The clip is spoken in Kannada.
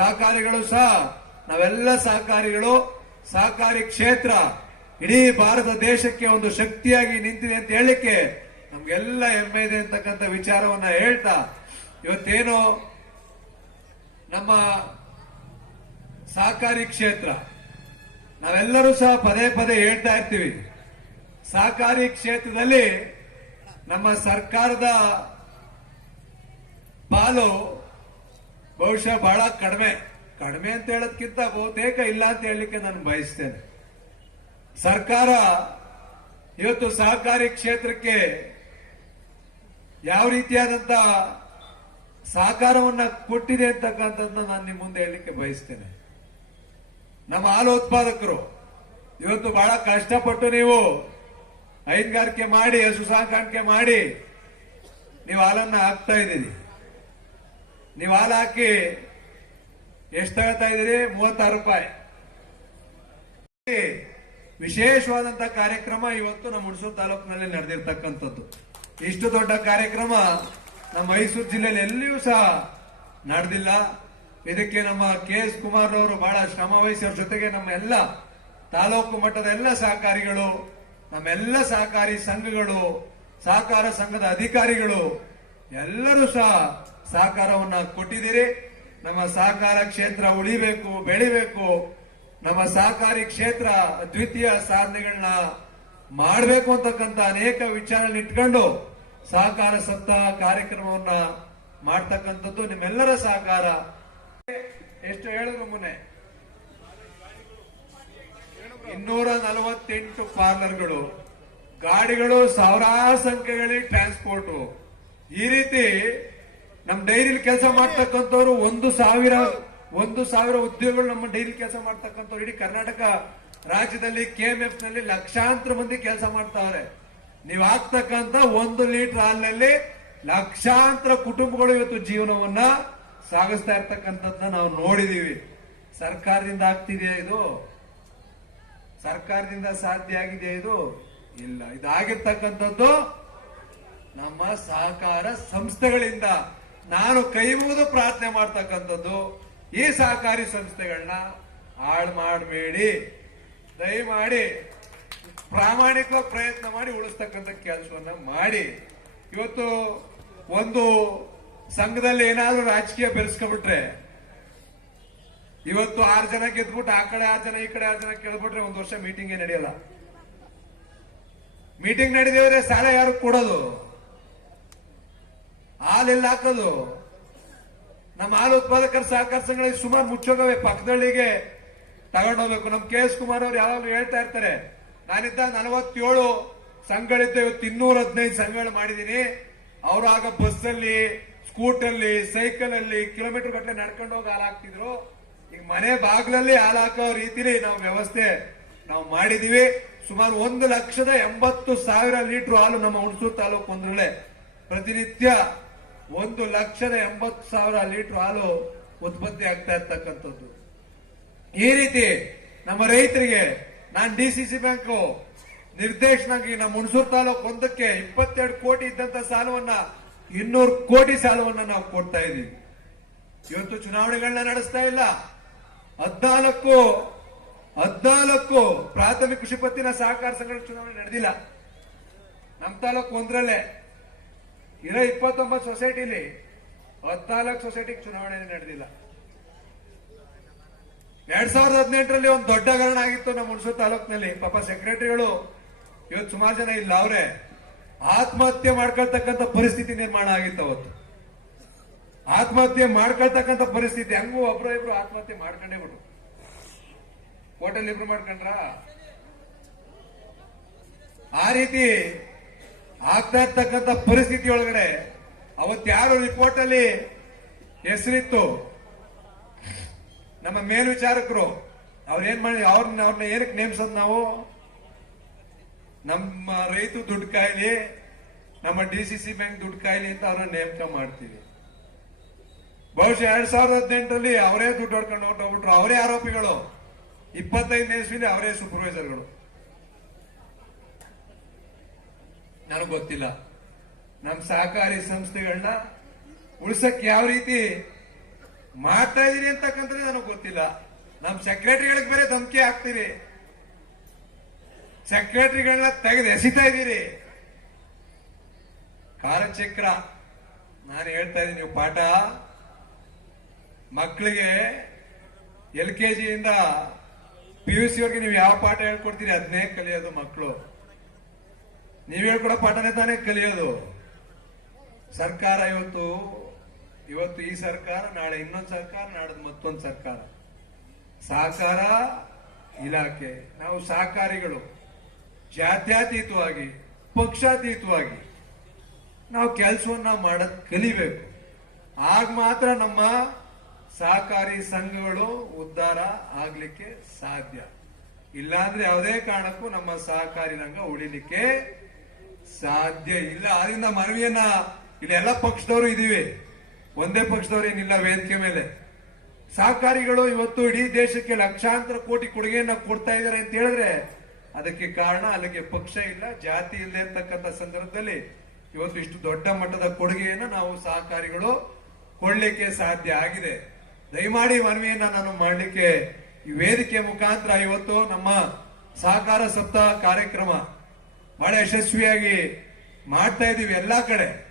ಸಹಕಾರಿಗಳು ಸಹ, ನಾವೆಲ್ಲ ಸಹಕಾರಿಗಳು. ಸಹಕಾರಿ ಕ್ಷೇತ್ರ, ಇಡೀ ಭಾರತ ದೇಶಕ್ಕೆ ಒಂದು ಶಕ್ತಿಯಾಗಿ ನಿಂತಿದೆ ಅಂತ ಹೇಳಲಿಕ್ಕೆ ನಮ್ಗೆಲ್ಲ ಹೆಮ್ಮೆ ಇದೆ ಅಂತಕ್ಕಂಥ ವಿಚಾರವನ್ನ ಹೇಳ್ತಾ, ಇವತ್ತೇನು ನಮ್ಮ ಸಹಕಾರಿ ಕ್ಷೇತ್ರ, ನಾವೆಲ್ಲರೂ ಸಹ ಪದೇ ಪದೇ ಹೇಳ್ತಾ ಇರ್ತೀವಿ. ಸಹಕಾರಿ ಕ್ಷೇತ್ರದಲ್ಲಿ ನಮ್ಮ ಸರ್ಕಾರದ ಪಾಲು ಬಹುಶಃ ಬಹಳ ಕಡಿಮೆ ಕಡಿಮೆ ಅಂತ ಹೇಳೋದಕ್ಕಿಂತ ಬಹುತೇಕ ಇಲ್ಲ ಅಂತ ಹೇಳಲಿಕ್ಕೆ ನಾನು ಬಯಸ್ತೇನೆ. ಸರ್ಕಾರ ಇವತ್ತು ಸಹಕಾರಿ ಕ್ಷೇತ್ರಕ್ಕೆ ಯಾವ ರೀತಿಯಾದಂತ ಸಹಕಾರವನ್ನ ಕೊಟ್ಟಿದೆ ಅಂತಕ್ಕಂಥದ್ದನ್ನ ನಾನು ನಿಮ್ಮ ಮುಂದೆ ಹೇಳಲಿಕ್ಕೆ ಬಯಸ್ತೇನೆ. ನಮ್ಮ ಹಾಲು ಉತ್ಪಾದಕರು ಇವತ್ತು ಬಹಳ ಕಷ್ಟಪಟ್ಟು ನೀವು ಹೈನುಗಾರಿಕೆ ಮಾಡಿ, ಹಸು ಸಾಕಾಣಿಕೆ ಮಾಡಿ, ನೀವು ಹಾಲನ್ನ ಹಾಕ್ತಾ ಇದ್ದೀರಿ. ನೀವು ಹಾಲು ಹಾಕಿ ಎಷ್ಟು ತಗೋತಾ ಇದ್ದೀರಿ? ಮೂವತ್ತಾರು ರೂಪಾಯಿ. ವಿಶೇಷವಾದಂತ ಕಾರ್ಯಕ್ರಮ ಇವತ್ತು ನಮ್ಮ ಹುಣಸೂರು ತಾಲೂಕಿನಲ್ಲಿ ನಡೆದಿರ್ತಕ್ಕಂಥದ್ದು. ಇಷ್ಟು ದೊಡ್ಡ ಕಾರ್ಯಕ್ರಮ ನಮ್ಮ ಮೈಸೂರು ಜಿಲ್ಲೆಯಲ್ಲಿ ಎಲ್ಲಿಯೂ ಸಹ ನಡೆದಿಲ್ಲ. ಇದಕ್ಕೆ ನಮ್ಮ ಕೆ ಎಸ್ ಕುಮಾರ್ ಅವರು ಬಹಳ ಶ್ರಮ ವಹಿಸಿದ ಜೊತೆಗೆ ನಮ್ಮ ಎಲ್ಲ ತಾಲೂಕು ಮಟ್ಟದ ಎಲ್ಲ ಸಹಕಾರಿಗಳು, ನಮ್ಮೆಲ್ಲ ಸಹಕಾರಿ ಸಂಘಗಳು, ಸಹಕಾರ ಸಂಘದ ಅಧಿಕಾರಿಗಳು ಎಲ್ಲರೂ ಸಹ ಸಹಕಾರವನ್ನ ಕೊಟ್ಟಿದ್ದೀರಿ. ನಮ್ಮ ಸಹಕಾರ ಕ್ಷೇತ್ರ ಉಳಿಬೇಕು, ಬೆಳಿಬೇಕು. ನಮ್ಮ ಸಹಕಾರಿ ಕ್ಷೇತ್ರ ದ್ವಿತೀಯ ಸಾಧನೆಗಳನ್ನ ಮಾಡಬೇಕು ಅಂತಕ್ಕಂಥ ಅನೇಕ ವಿಚಾರ ಇಟ್ಕೊಂಡು ಸಹಕಾರ ಸಪ್ತಾಹ ಕಾರ್ಯಕ್ರಮವನ್ನ ಮಾಡ್ತಕ್ಕಂಥದ್ದು ನಿಮ್ಮೆಲ್ಲರ ಸಹಕಾರ. ಎಷ್ಟು ಹೇಳಿದ್ರು ಮುನ್ನೆ? ಇನ್ನೂರ ನಲವತ್ತೆಂಟು ಪಾರ್ಲರ್ಗಳು, ಗಾಡಿಗಳು ಸಾವಿರಾರು ಸಂಖ್ಯೆಗಳಲ್ಲಿ ಟ್ರಾನ್ಸ್ಪೋರ್ಟ್. ಈ ರೀತಿ ನಮ್ ಡೈರಿಲಿ ಕೆಲಸ ಮಾಡ್ತಕ್ಕಂಥವ್ರು ಒಂದು ಸಾವಿರ ಒಂದು ಸಾವಿರ ಉದ್ಯೋಗಗಳು ನಮ್ಮ ಡೈರಿ ಕೆಲಸ ಮಾಡ್ತಕ್ಕಂಥವ್ರು ಇಡೀ ಕರ್ನಾಟಕ ರಾಜ್ಯದಲ್ಲಿ ಕೆಎಂಎಫ್ನಲ್ಲಿ ಲಕ್ಷಾಂತರ ಮಂದಿ ಕೆಲಸ ಮಾಡ್ತಾವ್ರೆ. ನೀವು ಹಾಕ್ತಕ್ಕಂತ ಒಂದು ಲೀಟರ್ ಹಾಲಿನಲ್ಲಿ ಲಕ್ಷಾಂತರ ಕುಟುಂಬಗಳು ಇವತ್ತು ಜೀವನವನ್ನ ಸಾಗಿಸ್ತಾ ಇರ್ತಕ್ಕಂಥದ್ದನ್ನ ನಾವು ನೋಡಿದೀವಿ. ಸರ್ಕಾರದಿಂದ ಆಗ್ತಿದೆಯಾ ಇದು? ಸರ್ಕಾರದಿಂದ ಸಾಧ್ಯ ಆಗಿದೆಯಾ ಇದು? ಇಲ್ಲ. ಇದಾಗಿರ್ತಕ್ಕಂಥದ್ದು ನಮ್ಮ ಸಹಕಾರ ಸಂಸ್ಥೆಗಳಿಂದ. ನಾನು ಕೈ ಪ್ರಾರ್ಥನೆ ಮಾಡ್ತಕ್ಕಂಥದ್ದು ಈ ಸಹಕಾರಿ ಸಂಸ್ಥೆಗಳನ್ನ ಹಾಳು ಮಾಡಬೇಡಿ. ದಯಮಾಡಿ ಪ್ರಾಮಾಣಿಕ ಪ್ರಯತ್ನ ಮಾಡಿ ಉಳಿಸ್ತಕ್ಕಂಥ ಕೆಲಸವನ್ನ ಮಾಡಿ. ಇವತ್ತು ಒಂದು ಸಂಘದಲ್ಲಿ ಏನಾದ್ರೂ ರಾಜಕೀಯ ಬೆರೆಸ್ಕೊಂಡ್ಬಿಟ್ರೆ, ಇವತ್ತು ಆರು ಜನ ಗೆದ್ಬಿಟ್ಟು ಆ ಕಡೆ ಆರು ಜನ, ಈ ಕಡೆ ಆರು ಜನ ಕೇಳ್ಬಿಟ್ರೆ ಒಂದು ವರ್ಷ ಮೀಟಿಂಗೇ ನಡೆಯಲ್ಲ. ಮೀಟಿಂಗ್ ನಡೆದಿದ್ರೆ ಸಾಲ ಯಾರು ಕೊಡೋದು? ಹಾಲೆಲ್ಲ ಹಾಕೋದು. ನಮ್ಮ ಹಾಲು ಉತ್ಪಾದಕರ ಸಹಕಾರ ಸಂಘಗಳಿಗೆ ಸುಮಾರು ಮುಚ್ಚೋಗವೆ. ಪಕ್ಕದಳ್ಳಿಗೆ ತಗೊಂಡೋಗ್ಬೇಕು ನಮ್ ಕೆ ಎಸ್ ಕುಮಾರ್ ಅವ್ರು ಯಾವಾಗಲೂ ಹೇಳ್ತಾ ಇರ್ತಾರೆ. ನಾನಿದ್ದ ನಲವತ್ತೇಳು ಸಂಘಗಳಿದ್ದ ಇವತ್ತು ಇನ್ನೂರ ಹದಿನೈದು ಸಂಘಗಳು ಮಾಡಿದೀನಿ ಅವರು ಆಗ ಬಸ್ಸಲ್ಲಿ ಸ್ಕೂಟಲ್ಲಿ ಸೈಕಲ್ ಅಲ್ಲಿ ಕಿಲೋಮೀಟರ್ ಗಟ್ಟಲೆ ನಡ್ಕೊಂಡು ಹೋಗಿ ಹಾಲು ಹಾಕ್ತಿದ್ರು. ಈಗ ಮನೆ ಬಾಗ್ಲಲ್ಲಿ ಹಾಲು ಹಾಕೋ ರೀತಿಲಿ ನಾವು ವ್ಯವಸ್ಥೆ ನಾವು ಮಾಡಿದೀವಿ. ಸುಮಾರು ಒಂದು ಲಕ್ಷದ ಎಂಬತ್ತು ಸಾವಿರ ಲೀಟರ್ ಹಾಲು ನಮ್ಮ ಹುಣಸೂರು ತಾಲೂಕು ಒಂದ್ರಲ್ಲೇ ಪ್ರತಿನಿತ್ಯ ಒಂದು ಲಕ್ಷದ ಎಂಬತ್ತು ಸಾವಿರ ಲೀಟರ್ ಹಾಲು ಉತ್ಪತ್ತಿ ಆಗ್ತಾ ಇರ್ತಕ್ಕಂಥದ್ದು. ಈ ರೀತಿ ನಮ್ಮ ರೈತರಿಗೆ ನಾನು ಡಿ ಸಿ ಸಿ ಬ್ಯಾಂಕು ನಿರ್ದೇಶನಾಗಿ ನಮ್ಮ ಹುಣಸೂರು ತಾಲೂಕು ಒಂದಕ್ಕೆ ಇಪ್ಪತ್ತೆರಡು ಕೋಟಿ ಇದ್ದಂತ ಸಾಲವನ್ನ ಇನ್ನೂರು ಕೋಟಿ ಸಾಲವನ್ನ ನಾವು ಕೊಡ್ತಾ ಇದೀವಿ ಇವತ್ತು ಚುನಾವಣೆಗಳನ್ನ ನಡೆಸ್ತಾ ಇಲ್ಲ. ಹದ್ನಾಲ್ಕು ಹದ್ನಾಲ್ಕು ಪ್ರಾಥಮಿಕ ಕೃಷಿ ಪತ್ತಿನ ಸಹಕಾರ ಸಂಘಗಳ ಚುನಾವಣೆ ನಡೆದಿಲ್ಲ. ನಮ್ಮ ತಾಲೂಕು ಒಂದ್ರಲ್ಲೇ. ಇರೋ ಇಪ್ಪತ್ತೊಂಬತ್ತು ಸೊಸೈಟಿಲಿ ಹದ್ನಾಲ್ಕು ಸೊಸೈಟಿಗೆ ಚುನಾವಣೆ ನಡೆದಿಲ್ಲ. ಎರಡ್ ಸಾವಿರದ ಹದಿನೆಂಟರಲ್ಲಿ ಒಂದು ದೊಡ್ಡ ಹಗರಣ ಆಗಿತ್ತು ನಮ್ಮ ಹುಣಸೂರು ತಾಲೂಕಿನಲ್ಲಿ. ಪಾಪ ಸೆಕ್ರೆಟರಿಗಳು ಇವತ್ತು ಸುಮಾರು ಜನ ಇಲ್ಲ, ಅವರೇ ಆತ್ಮಹತ್ಯೆ ಮಾಡ್ಕೊಳ್ತಕ್ಕಂಥ ಪರಿಸ್ಥಿತಿ ನಿರ್ಮಾಣ ಆಗಿತ್ತು ಅವತ್ತು. ಆತ್ಮಹತ್ಯೆ ಮಾಡ್ಕೊಳ್ತಕ್ಕಂಥ ಪರಿಸ್ಥಿತಿ, ಹಂಗೂ ಒಬ್ರು ಇಬ್ರು ಆತ್ಮಹತ್ಯೆ ಮಾಡ್ಕೊಂಡೇ ಬಿಡು ಹೋಟೆಲ್ ಇಬ್ರು ಮಾಡ್ಕೊಂಡ್ರ? ಆ ರೀತಿ ಆಗ್ತಾ ಇರ್ತಕ್ಕಂಥ ಪರಿಸ್ಥಿತಿ ಒಳಗಡೆ ಅವತ್ತು ಯಾರು ರಿಪೋರ್ಟ್ ಅಲ್ಲಿ ಹೆಸರಿತ್ತು? ನಮ್ಮ ಮೇಲ್ವಿಚಾರಕರು, ಅವ್ರ ಏನ್ ಮಾಡಿ ಅವ್ರನ್ನ ಅವ್ರನ್ನ ಏನಕ್ಕೆ ನೇಮಿಸೋದು ನಾವು? ನಮ್ಮ ರೈತ ದುಡ್ಡು ಕಾಯ್ಲಿ, ನಮ್ಮ ಡಿ ಸಿ ಸಿ ಬ್ಯಾಂಕ್ ದುಡ್ಡು ಕಾಯ್ಲಿ ಅಂತ ಅವ್ರನ್ನ ನೇಮಕ ಮಾಡ್ತೀವಿ. ಬಹುಶಃ ಎರಡ್ ಸಾವಿರದ ಹದಿನೆಂಟರಲ್ಲಿ ಅವರೇ ದುಡ್ಡು ಹೊಡ್ಕೊಂಡು ಹೊರಟೋಗ್ಬಿಟ್ರು. ಅವರೇ ಆರೋಪಿಗಳು. ಇಪ್ಪತ್ತೈದನೇ ಇಸ್ವಿಲಿ ಅವರೇ ಸೂಪರ್ವೈಸರ್ಗಳು ನನಗೆ ಗೊತ್ತಿಲ್ಲ. ನಮ್ಮ ಸಹಕಾರಿ ಸಂಸ್ಥೆಗಳನ್ನ ಉಳಿಸಕ್ಕೆ ಯಾವ ರೀತಿ ಮಾಡ್ತಾ ಇದೀರಿ ಅಂತಕ್ಕಂಥದ್ದು ನನಗೆ ಗೊತ್ತಿಲ್ಲ. ನಮ್ ಸೆಕ್ರೆಟರಿಗಳಿಗೆ ಬೇರೆ ಧಮಕಿ ಹಾಕ್ತೀರಿ. ಸೆಕ್ರೆಟರಿಗಳನ್ನ ತೆಗೆದು ಎಸಿತಾ ಇದ್ದೀರಿ. ಕಾಲಚಕ್ರ, ನಾನು ಹೇಳ್ತಾ ಇದ್ದೀನಿ ನೀವು ಪಾಠ. ಮಕ್ಕಳಿಗೆ ಎಲ್ ಕೆ ಜಿಯಿಂದ ಪಿ ಯು ಸಿವರೆಗೆ ನೀವು ಯಾವ ಪಾಠ ಹೇಳ್ಕೊಡ್ತೀರಿ? ಅದನ್ನೇ ಕಲಿಯೋದು ಮಕ್ಕಳು ನೀವು ಹೇಳ್ಕೊಡೋ ಪಾಠನೇ ತಾನೇ ಕಲಿಯೋದು. ಸರ್ಕಾರ ಇವತ್ತು ಇವತ್ತು ಈ ಸರ್ಕಾರ, ನಾಳೆ ಇನ್ನೊಂದು ಸರ್ಕಾರ, ನಾಡದ್ ಮತ್ತೊಂದು ಸರ್ಕಾರ. ಸಹಕಾರ ಇಲಾಖೆ. ನಾವು ಸಹಕಾರಿಗಳು. ಜಾತ್ಯಾತೀತವಾಗಿ, ಪಕ್ಷಾತೀತವಾಗಿ ನಾವು ಕೆಲಸವನ್ನ ಮಾಡಕ್ ಕಲಿಬೇಕು. ಆಗ ಮಾತ್ರ ನಮ್ಮ ಸಹಕಾರಿ ಸಂಘಗಳು ಉದ್ಧಾರ ಆಗ್ಲಿಕ್ಕೆ ಸಾಧ್ಯ. ಇಲ್ಲಾಂದ್ರೆ ಯಾವುದೇ ಕಾರಣಕ್ಕೂ ನಮ್ಮ ಸಹಕಾರಿ ರಂಗ ಉಳಿಲಿಕ್ಕೆ ಸಾಧ್ಯ ಇಲ್ಲ. ಆದ್ರಿಂದ ಮನವಿಯನ್ನ ಇಲ್ಲಿ ಎಲ್ಲ ಪಕ್ಷದವರು ಇದೀವಿ ಒಂದೇ ಪಕ್ಷದವರು ಏನಿಲ್ಲ ವೇದಿಕೆ ಮೇಲೆ. ಸಹಕಾರಿಗಳು ಇವತ್ತು ಇಡೀ ದೇಶಕ್ಕೆ ಲಕ್ಷಾಂತರ ಕೋಟಿ ಕೊಡುಗೆಯನ್ನ ಕೊಡ್ತಾ ಇದ್ದಾರೆ ಅಂತ ಹೇಳಿದ್ರೆ ಅದಕ್ಕೆ ಕಾರಣ ಅಲ್ಲಿಗೆ ಪಕ್ಷ ಇಲ್ಲ, ಜಾತಿ ಇಲ್ಲದೆ ಇರ್ತಕ್ಕಂಥ ಸಂದರ್ಭದಲ್ಲಿ ಇವತ್ತು ಇಷ್ಟು ದೊಡ್ಡ ಮಟ್ಟದ ಕೊಡುಗೆಯನ್ನು ನಾವು ಸಹಕಾರಿಗಳು ಕೊಡ್ಲಿಕ್ಕೆ ಸಾಧ್ಯ ಆಗಿದೆ. ದಯಮಾಡಿ ಮನವಿಯನ್ನ ನಾನು ಮಾಡಲಿಕ್ಕೆ ಈ ವೇದಿಕೆ ಮುಖಾಂತರ ಇವತ್ತು ನಮ್ಮ ಸಹಕಾರ ಸಪ್ತಾಹ ಕಾರ್ಯಕ್ರಮ ಬಹಳ ಯಶಸ್ವಿಯಾಗಿ ಮಾಡ್ತಾ ಇದ್ದೀವಿ ಎಲ್ಲಾ ಕಡೆ.